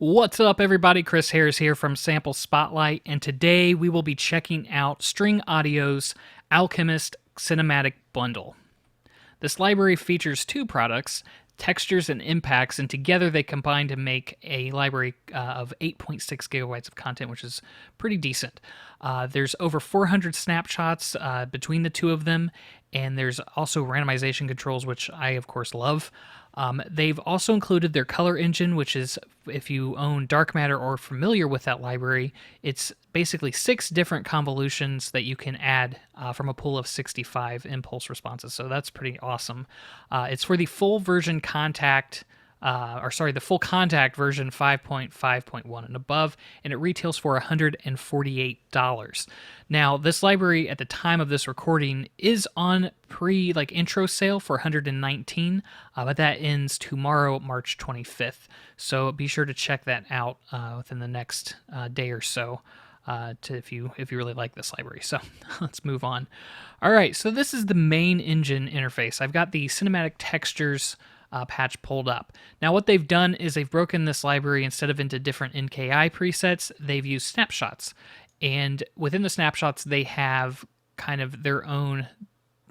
What's up, everybody? Chris Harris here from Sample Spotlight, and today we will be checking out String Audio's Alchemist Cinematic Bundle. This library features two products, Textures and Impacts, and together they combine to make a library of 8.6 gigabytes of content, which is pretty decent. There's over 400 snapshots between the two of them, and there's also randomization controls, which I, of course, love. They've also included their color engine, which is, if you own Dark Matter or are familiar with that library, it's basically 6 different convolutions that you can add from a pool of 65 impulse responses. So that's pretty awesome. It's for the full version the full contact version 5.5.1 and above, and it retails for $148. Now, this library at the time of this recording is on intro sale for $119, but that ends tomorrow, March 25th. So be sure to check that out within the next day or so. If you really like this library. So let's move on. All right, so this is the main engine interface. I've got the cinematic textures patch pulled up. Now what they've done is they've broken this library instead of into different NKI presets, they've used snapshots. And within the snapshots, they have kind of their own,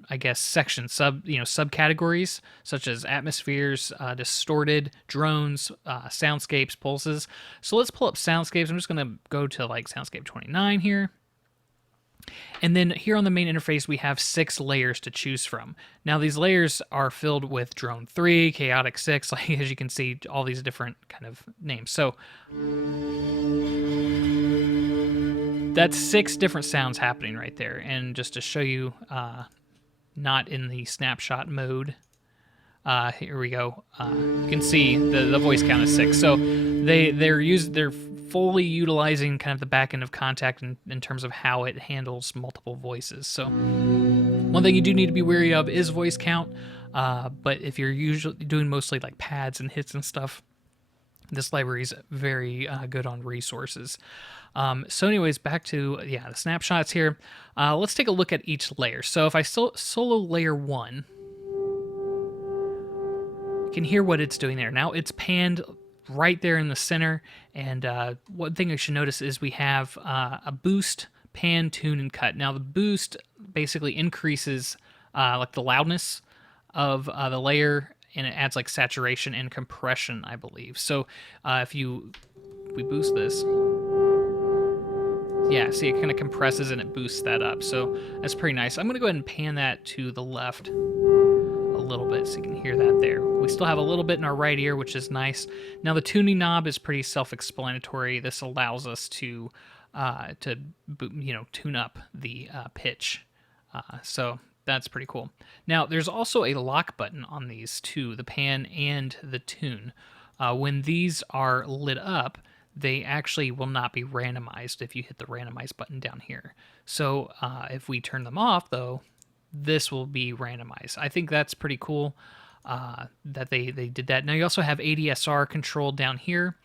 I guess, sections, subcategories, such as atmospheres, distorted, drones, soundscapes, pulses. So let's pull up soundscapes. I'm just going to go to soundscape 29 here. And then here on the main interface, we have 6 layers to choose from. Now, these layers are filled with Drone 3, Chaotic 6, as you can see, all these different kind of names. So that's 6 different sounds happening right there. And just to show you, not in the snapshot mode, here we go. You can see the voice count is 6. So they're fully utilizing kind of the back end of Contact in terms of how it handles multiple voices. So one thing you do need to be wary of is voice count. But if you're usually doing mostly like pads and hits and stuff, this library is very good on resources. So anyways, back to the snapshots here. Let's take a look at each layer. So if I solo layer 1, you can hear what it's doing there. Now it's panned right there in the center, and one thing you should notice is we have a boost, pan, tune, and cut. Now the boost basically increases the loudness of the layer, and it adds saturation and compression, I believe. So if we boost this, yeah, see, it kind of compresses and it boosts that up. So that's pretty nice. I'm going to go ahead and pan that to the left a little bit so you can hear that there. We still have a little bit in our right ear, which is nice. Now the tuning knob is pretty self-explanatory. This allows us to tune up the pitch. So that's pretty cool. Now there's also a lock button on these two, the pan and the tune. When these are lit up, they actually will not be randomized if you hit the randomize button down here. So if we turn them off, though, this will be randomized. I think that's pretty cool that they did that. Now you also have ADSR control down here,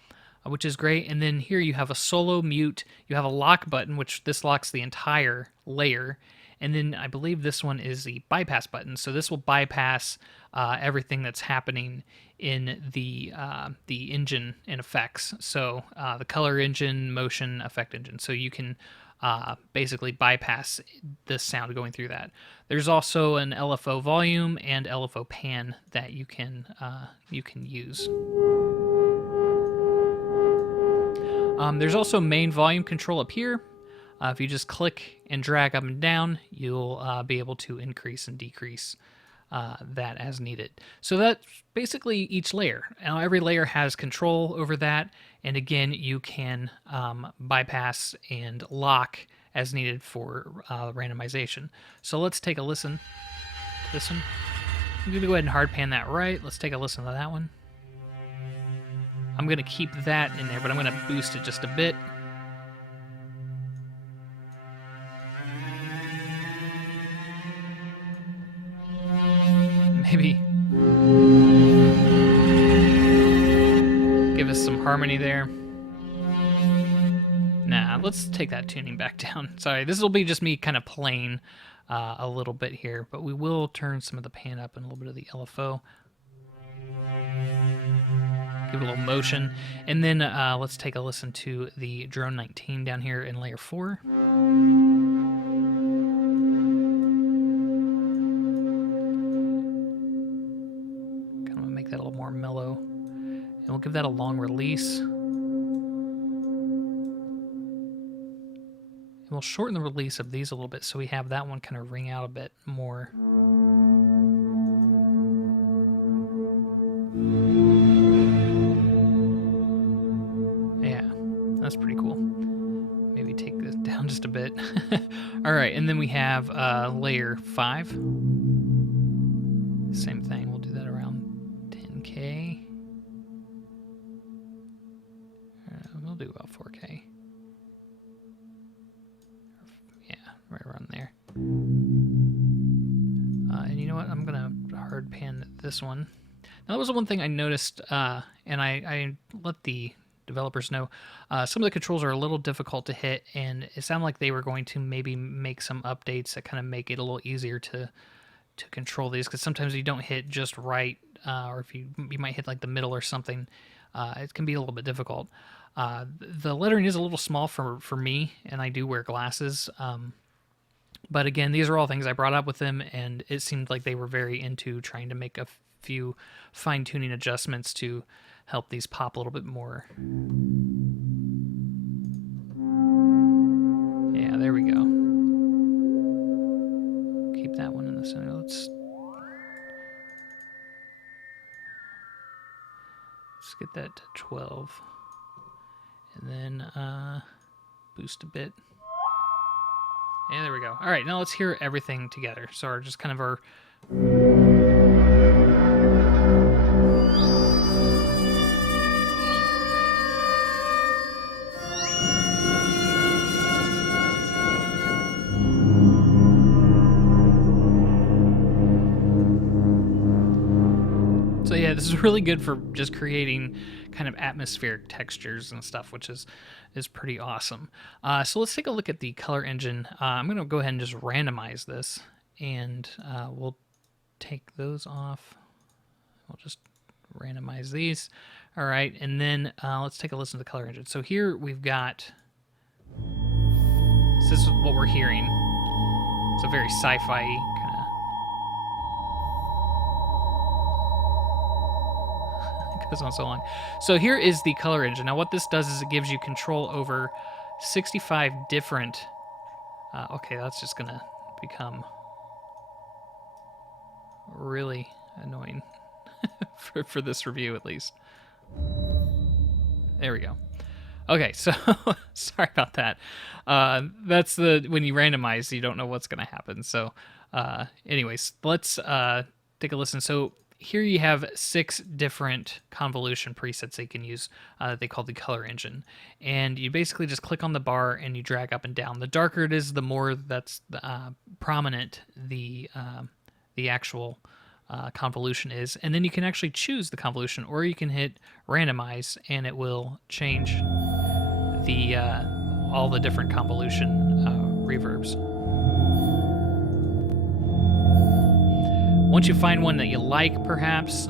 which is great. And then here you have a solo mute. You have a lock button, which this locks the entire layer. And then I believe this one is the bypass button. So this will bypass everything that's happening in the engine and effects. So the color engine, motion, effect engine. So you can basically bypass the sound going through that. There's also an LFO volume and LFO pan that you can use. There's also main volume control up here. If you just click and drag up and down, you'll be able to increase and decrease that as needed. So that's basically each layer. Now every layer has control over that, and again, you can bypass and lock as needed for randomization. So let's take a listen to this one. I'm going to go ahead and hard pan that right. Let's take a listen to that one. I'm going to keep that in there, but I'm going to boost it just a bit. Maybe give us some harmony there. Nah, let's take that tuning back down. Sorry, this will be just me kind of playing a little bit here, but we will turn some of the pan up and a little bit of the LFO. give it a little motion. And then let's take a listen to the drone 19 down here in layer 4. Kind of make that a little more mellow. And we'll give that a long release. And we'll shorten the release of these a little bit so we have that one kind of ring out a bit more. Yeah, that's pretty cool. Maybe take this down just a bit. All right, and then we have layer 5. Same thing, we'll do that around 10K. We'll do about 4K. Yeah, right around there. And you know what? I'm gonna hard pan this one. Now that was the one thing I noticed, and I let the developers know. Some of the controls are a little difficult to hit, and it sounded like they were going to maybe make some updates that kind of make it a little easier to control these, because sometimes you don't hit just right, or if you might hit like the middle or something, it can be a little bit difficult. The lettering is a little small for me, and I do wear glasses. But again, these are all things I brought up with them, and it seemed like they were very into trying to make a few fine-tuning adjustments to help these pop a little bit more. Yeah, there we go. Keep that one in the center. Let's get that to 12. And then boost a bit. And there we go. All right, now let's hear everything together. So just kind of our... So yeah, this is really good for just creating kind of atmospheric textures and stuff, which is pretty awesome. So let's take a look at the color engine. I'm going to go ahead and just randomize this, and we'll take those off. We'll just randomize these. All right, and then let's take a listen to the color engine. So here we've got, this is what we're hearing. It's a very sci-fi kind of, goes on so long. So here is the color engine. Now what this does is it gives you control over 65 different, okay, that's just gonna become really annoying for this review at least. There we go. Okay, so sorry about that. That's when you randomize, you don't know what's gonna happen. So anyways, let's take a listen. So here you have 6 different convolution presets they can use that they call the color engine. And you basically just click on the bar and you drag up and down. The darker it is, the more that's prominent the actual convolution is. And then you can actually choose the convolution, or you can hit randomize and it will change the all the different convolution reverbs. Once you find one that you like, perhaps,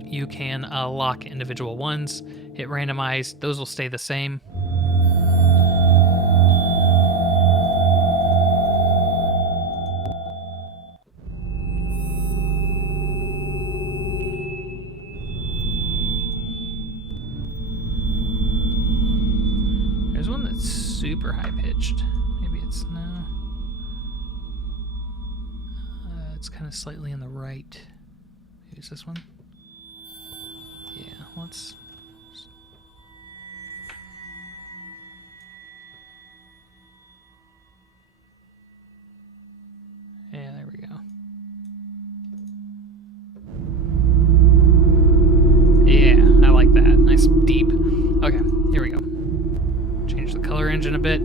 you can lock individual ones, hit randomize, those will stay the same. There's one that's super high-pitched. Maybe it's no. It's kind of slightly on the right. Maybe it's this one. Yeah, let's... Yeah, there we go. Yeah, I like that. Nice deep. Okay, here we go. Change the color engine a bit.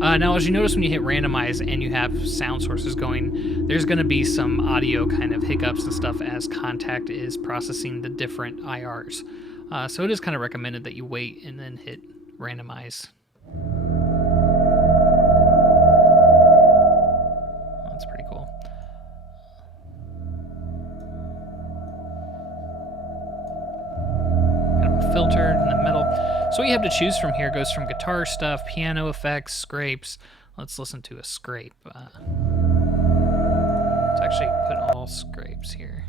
Now, as you notice when you hit randomize and you have sound sources going, there's going to be some audio kind of hiccups and stuff as Contact is processing the different IRs. So it is kind of recommended that you wait and then hit randomize. That's pretty cool. filter, and then metal. So what you have to choose from here goes from guitar stuff, piano effects, scrapes. Let's listen to a scrape. Let's actually put all scrapes here.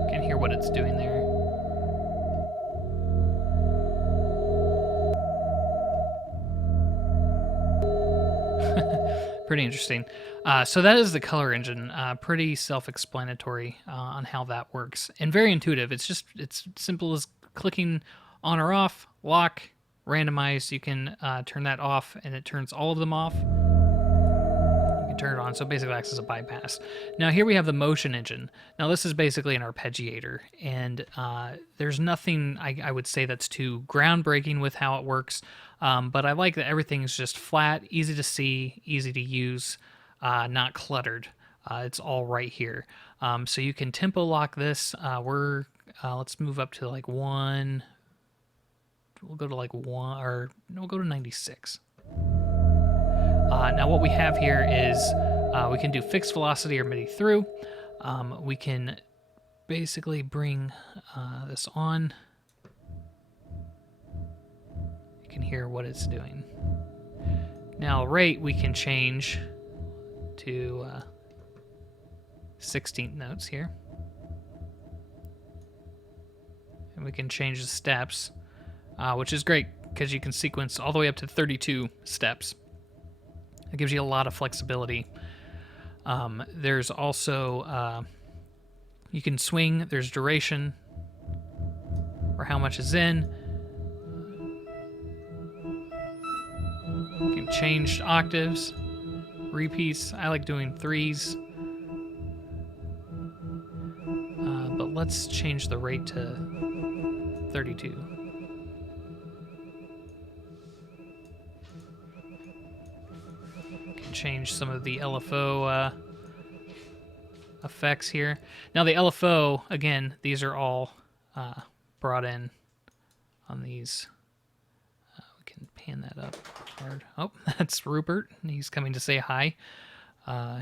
You can hear what it's doing there. Pretty interesting. So that is the color engine. Pretty self-explanatory on how that works, and very intuitive. It's simple as clicking on or off, lock, randomize. You can turn that off, and it turns all of them off. You can turn it on, so it basically acts as a bypass. Now here we have the motion engine. Now this is basically an arpeggiator, and there's nothing I would say that's too groundbreaking with how it works. But I like that everything's just flat, easy to see, easy to use, not cluttered. It's all right here. So you can tempo lock this. Let's move up to like 1. We'll go to like 1, or no, we'll go to 96. Now what we have here is we can do fixed velocity or MIDI through. We can basically bring this on. Can hear what it's doing. Now rate we can change to 16th notes here, and we can change the steps, which is great because you can sequence all the way up to 32 steps. It gives you a lot of flexibility. There's also you can swing. There's duration, or how much is in. You can change octaves, repeats. I like doing 3s. But let's change the rate to 32. You can change some of the LFO effects here. Now the LFO, again, these are all brought in on these. Can pan that up hard. Oh, that's Rupert. He's coming to say hi.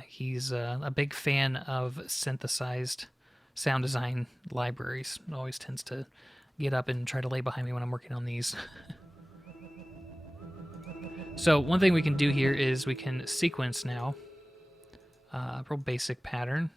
He's a big fan of synthesized sound design libraries. Always tends to get up and try to lay behind me when I'm working on these. So one thing we can do here is we can sequence now. Real basic pattern.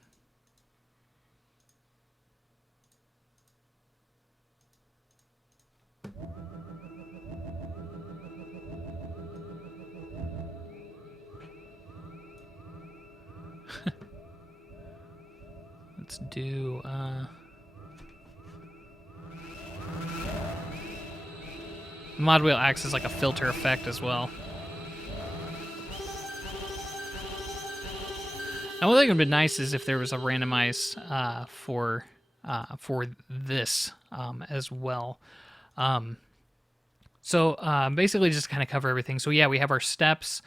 Let's do mod wheel acts as like a filter effect as well. Now one thing would be nice is if there was a randomize for this as well. So basically just kind of cover everything. So yeah, we have our steps.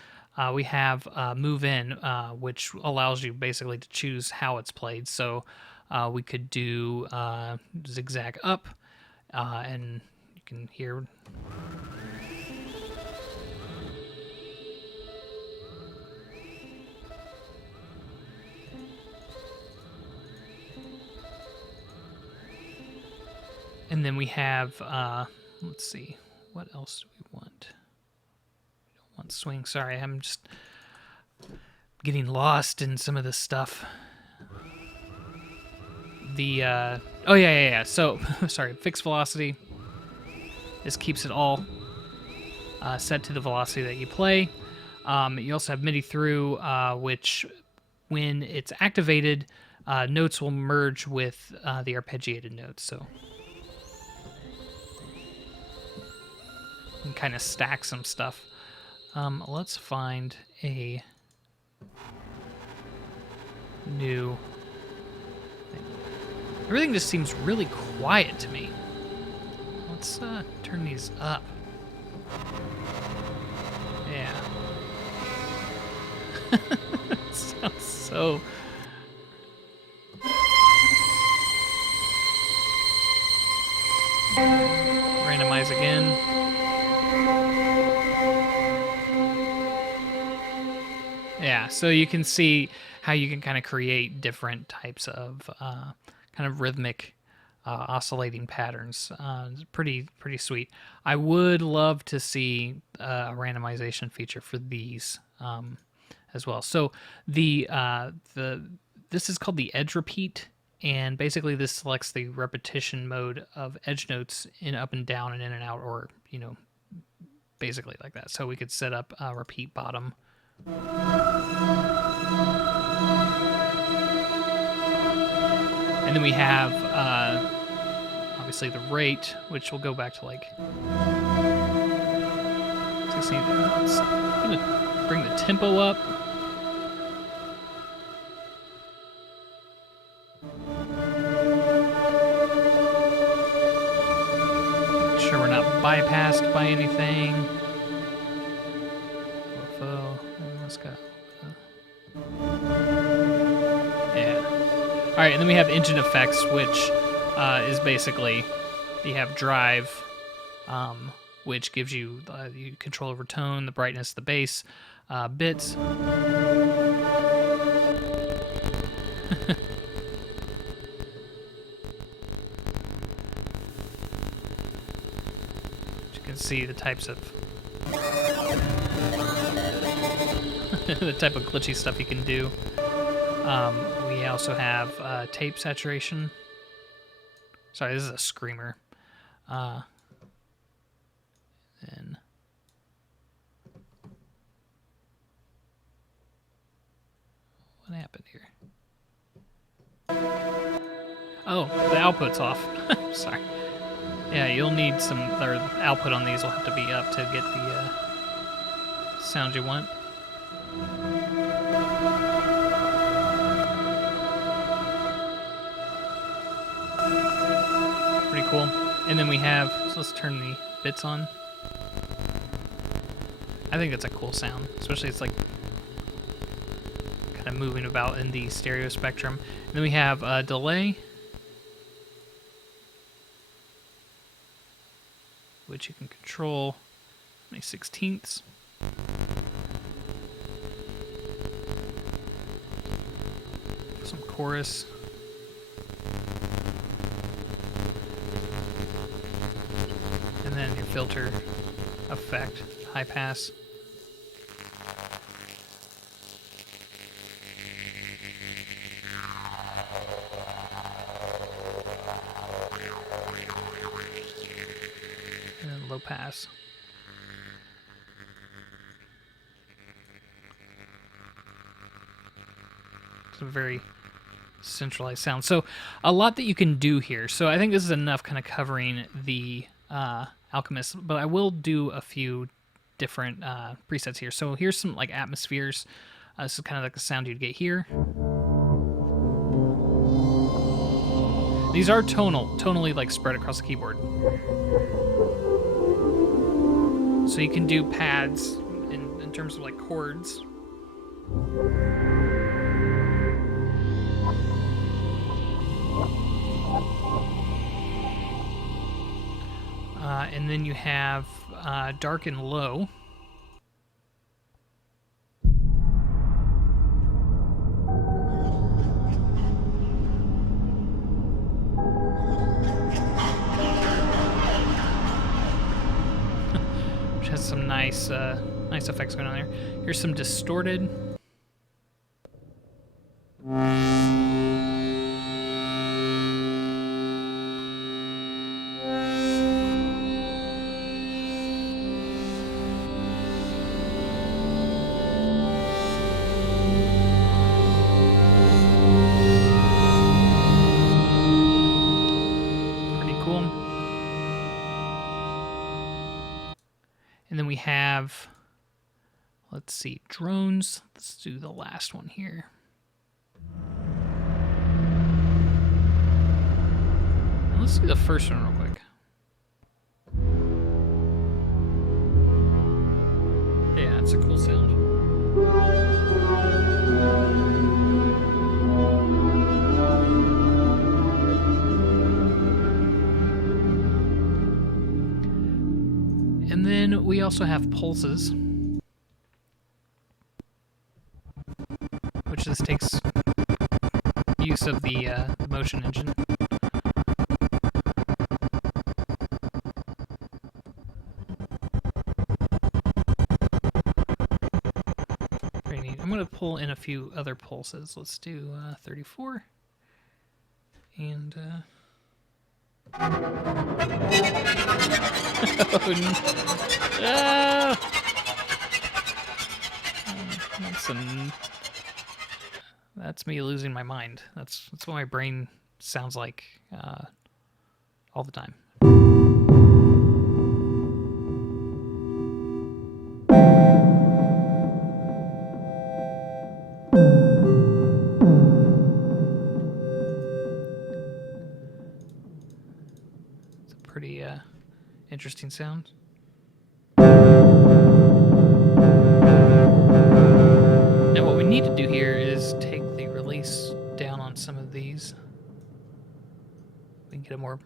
We have move in, which allows you basically to choose how it's played. So we could do zigzag up, and you can hear. And then we have, let's see, what else do we want? Want swing. Sorry, I'm just getting lost in some of this stuff. The oh yeah. So sorry, fixed velocity. This keeps it all set to the velocity that you play. You also have MIDI through, which when it's activated, notes will merge with the arpeggiated notes. So you can kind of stack some stuff. Let's find a new thing. Everything just seems really quiet to me. Let's turn these up. Yeah. It sounds so... Randomize again. Yeah, so you can see how you can kind of create different types of kind of rhythmic oscillating patterns. It's pretty sweet. I would love to see a randomization feature for these as well. So the this is called the edge repeat, and basically this selects the repetition mode of edge notes in up and down and in and out, or basically like that. So we could set up a repeat bottom. And then we have, obviously, the rate, which will go back to like 16. I'm going to bring the tempo up. Make sure we're not bypassed by anything. Let's go. Yeah. All right, and then we have engine effects, which is basically you have drive, which gives you control over tone, the brightness, the bass, bits. You can see the types of the type of glitchy stuff you can do. We also have tape saturation. Sorry, this is a screamer. And what happened here? Oh, the output's off. Sorry. Yeah, you'll need some, or the output on these will have to be up to get the sound you want. Pretty cool. And then we have, so let's turn the bits on. I think that's a cool sound, especially it's like kind of moving about in the stereo spectrum. And then we have a delay, which you can control how many sixteenths. Some chorus. And then your filter effect, high pass. And then low pass. It's a very centralized sound. So a lot that you can do here. So I think this is enough kind of covering the Alchemist, but I will do a few different presets here. So here's some like atmospheres. This is kind of like the sound you'd get here. These are tonally like spread across the keyboard. So you can do pads in terms of like chords. And then you have dark and low. Which has some nice effects going on there. Here's some distorted. And then we have, let's see, drones. Let's do the last one here. And let's do the first one real quick. Yeah, it's a cool sound. And then we also have pulses. which this takes use of the motion engine. Pretty neat. I'm going to pull in a few other pulses. Let's do 34. And... oh, no. That's me losing my mind. That's what my brain sounds like all the time. It's a pretty interesting sound. Now what we need to do here is take the release down on some of these. We can get a more...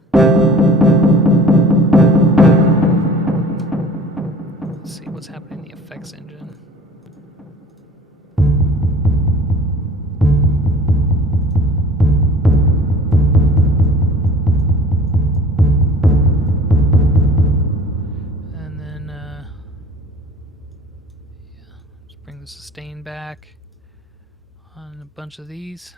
Let's see what's happening in the effects engine. And then, yeah, let's bring the sustain back on a bunch of these.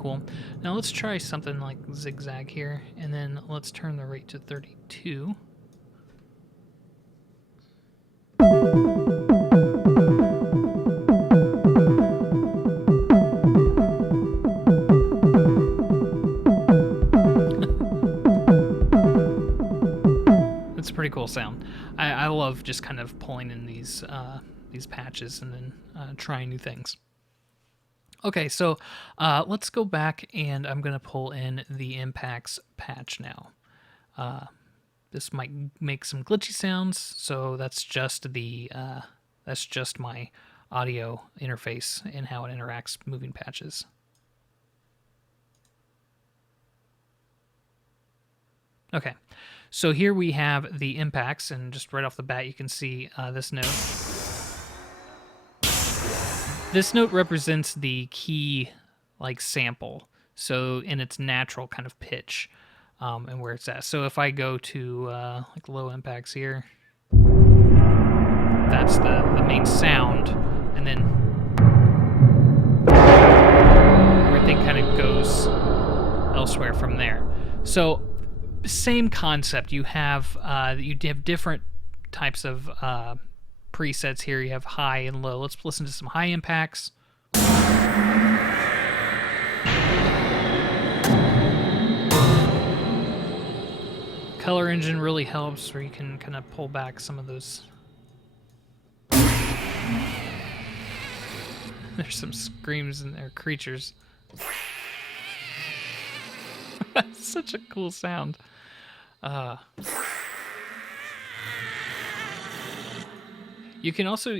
Cool. Now let's try something like zigzag here, and then let's turn the rate to 32. That's a pretty cool sound. I love just kind of pulling in these patches and then trying new things. Okay, so let's go back, and I'm going to pull in the impacts patch now. This might make some glitchy sounds, so that's just my audio interface and how it interacts moving patches. Okay, so here we have the impacts, and just right off the bat you can see this note. This note represents the key, like, sample, so in its natural kind of pitch, and where it's at. So if I go to like low impacts here, that's the main sound, and then everything kind of goes elsewhere from there. So same concept. You have different types of presets here. You have high and low. Let's listen to some high impacts. Color engine really helps, where you can kind of pull back some of those. There's some screams in there, creatures. That's such a cool sound. You can also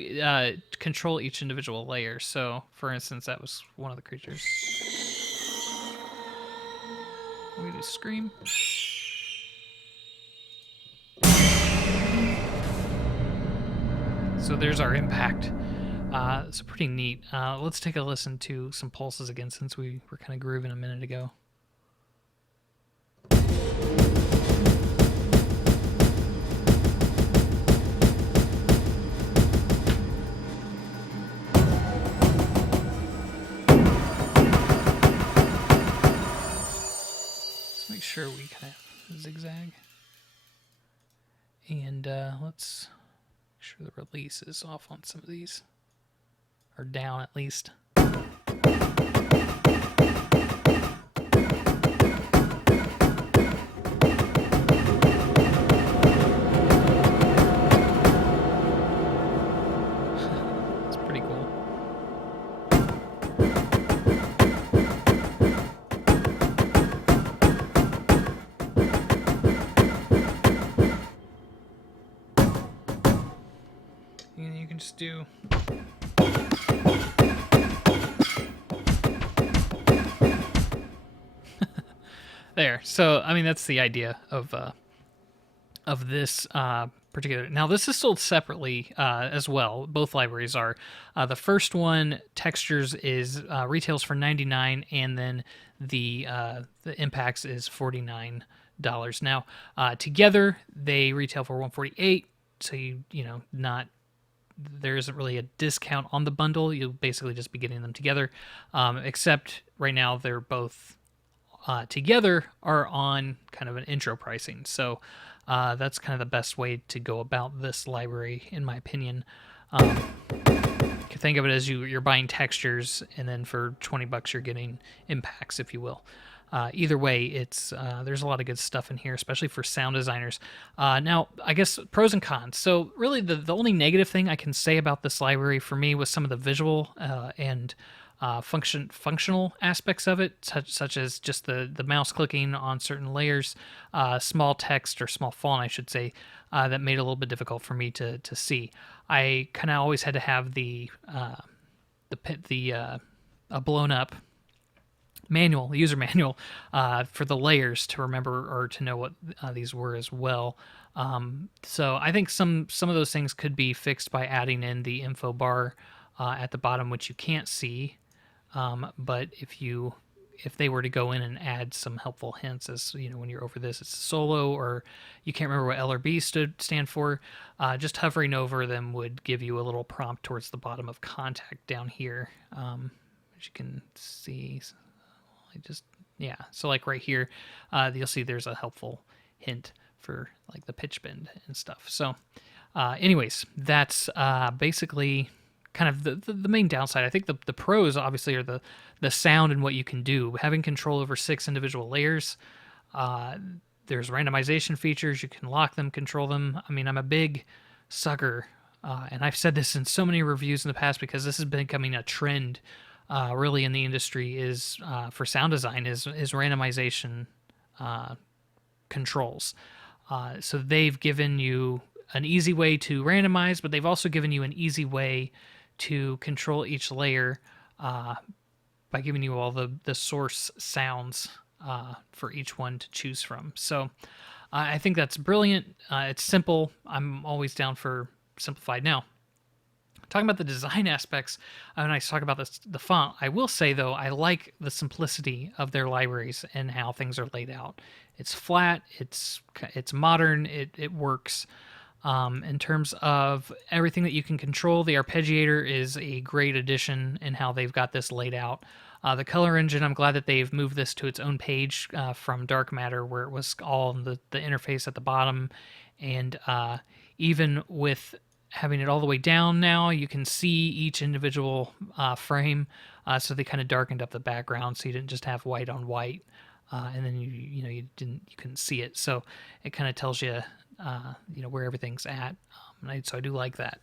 control each individual layer. So, for instance, that was one of the creatures. We do scream. So there's our impact. It's pretty neat. Let's take a listen to some pulses again, since we were kind of grooving a minute ago. Make sure we kind of zigzag, and let's make sure the release is off on some of these, or down at least. It's pretty cool. do. There. So, I mean, that's the idea of this particular. Now, this is sold separately as well. Both libraries are. The first one, Textures, is retails for $99, and then the Impacts is $49. Now, together they retail for $148. So not there isn't really a discount on the bundle. You'll basically just be getting them together, except right now they're both together are on kind of an intro pricing. So that's kind of the best way to go about this library, in my opinion. You can think of it as you're buying textures, and then for $20 you're getting impacts, if you will. Either way, it's there's a lot of good stuff in here, especially for sound designers. Now, I guess pros and cons. So really, the only negative thing I can say about this library for me was some of the visual and functional aspects of it, such as just the mouse clicking on certain layers, small text or small font, I should say, that made it a little bit difficult for me to see. I kind of always had to have a blown up user manual for the layers to remember or to know what these were as well. So I think some of those things could be fixed by adding in the info bar at the bottom, which you can't see. But if they were to go in and add some helpful hints, as when you're over this, it's solo, or you can't remember what L or B stand for, just hovering over them would give you a little prompt towards the bottom of contact down here, as you can see. So like right here, you'll see there's a helpful hint for like the pitch bend and stuff. So anyways, that's basically kind of the main downside. I think the pros obviously are the sound and what you can do. Having control over 6 individual layers, there's randomization features. You can lock them, control them. I mean, I'm a big sucker, and I've said this in so many reviews in the past, because this has been becoming a trend really in the industry, is for sound design is randomization controls. So they've given you an easy way to randomize, but they've also given you an easy way to control each layer by giving you all the source sounds for each one to choose from. So I think that's brilliant. It's simple. I'm always down for simplified. Now, talking about the design aspects, when I talk about the font, I will say, though, I like the simplicity of their libraries and how things are laid out. It's flat, it's modern, it works. In terms of everything that you can control, the arpeggiator is a great addition in how they've got this laid out. The color engine, I'm glad that they've moved this to its own page from Dark Matter, where it was all in the interface at the bottom. And even with having it all the way down now, you can see each individual frame. So they kind of darkened up the background, so you didn't just have white on white, and then you couldn't see it. So it kind of tells you where everything's at. So I do like that.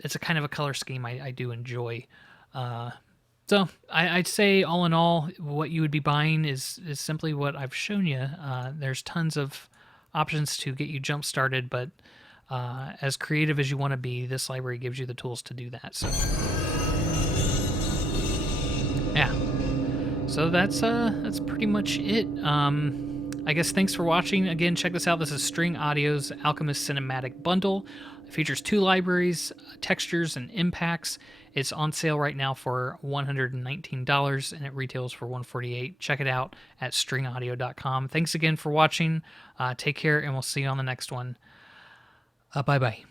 It's a kind of a color scheme I do enjoy. So I'd say, all in all, what you would be buying is simply what I've shown you. There's tons of options to get you jump started, but as creative as you want to be, this library gives you the tools to do that. So yeah, so that's pretty much it. I guess thanks for watching. Again, check this out. This is String Audio's Alchemist Cinematic Bundle. It features 2 libraries, textures, and impacts. It's on sale right now for $119, and it retails for $148. Check it out at stringaudio.com. Thanks again for watching. Take care, and we'll see you on the next one. Bye-bye.